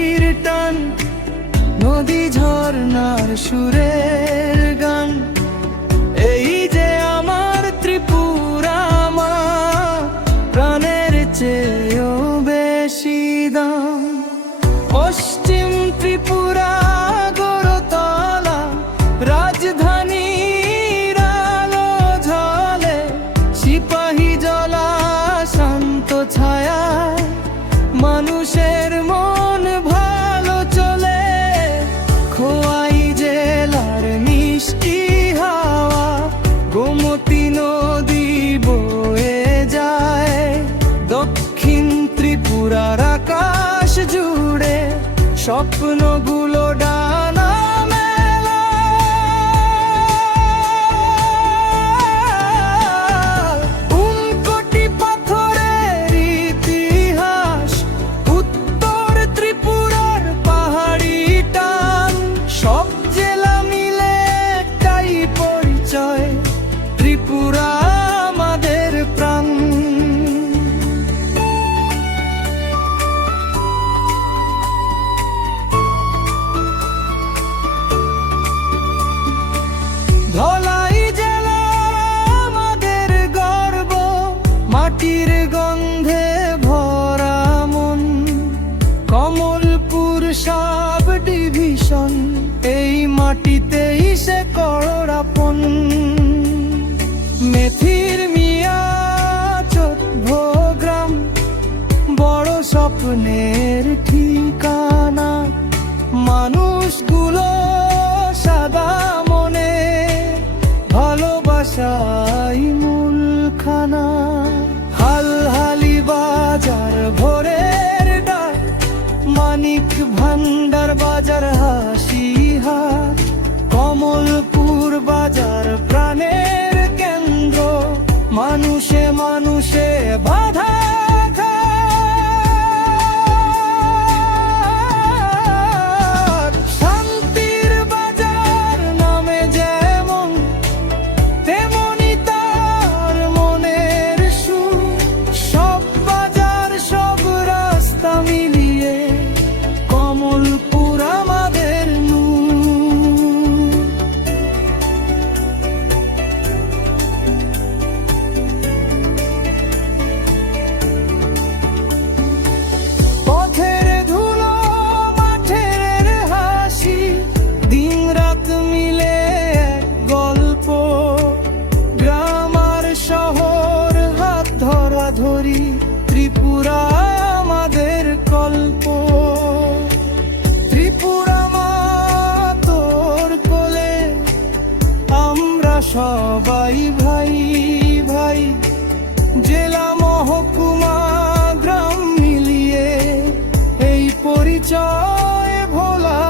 মাটির টান, নদী ঝর্ণার সুরের গান। এই যে আমার ত্রিপুরা মা, প্রাণের চেয়েও বেশি দাম। পশ্চিম ত্রিপুরা গড়তলা, রাজধানীর আলো ঝলে, সিপাহী জলা শান্ত ছায়ায়, মানুষের মন ভালো চলে। খোয়াই জেলার মিষ্টি হাওয়া, গোমতী নদী বয়ে যায়। দক্ষিণ ত্রিপুরার আকাশ জুড়ে স্বপ্নগুলো ডানা মেলায়। উনকোটি পাথরের ইতিহাস, উত্তর ত্রিপুরার পাহাড়ি টান। সব জেলা মিলে একটাই পরিচয়, ত্রিপুরা আমাদের প্রাণ। ধলাই জেলা আমাদের গর্ব, মাটির গন্ধে ভরা মন। কমলপুর সাব ডিভিশন, এই মাটিতেই সে করোড়াপন। মেথির মিয়া চোদ্ভগ্রাম, বড় স্বপ্নের ঠিকানা। মানুষগুলো সাদা মনে, ভালোবাসাই মূলখানা। হালহালি বাজার ভোরের ডাক, মানিক ভান্ডার বাজার হাসি হাট। কমলপুর বাজার প্রাণের কেন্দ্র, মানুষে মানুষে বাধা। ত্রিপুরা আমাদের কল্প, ত্রিপুরা মা তোর কোলে, আমরা সবাই ভাই ভাই। জেলা মহকুমা গ্রাম মিলিয়ে এই পরিচয় ভোলা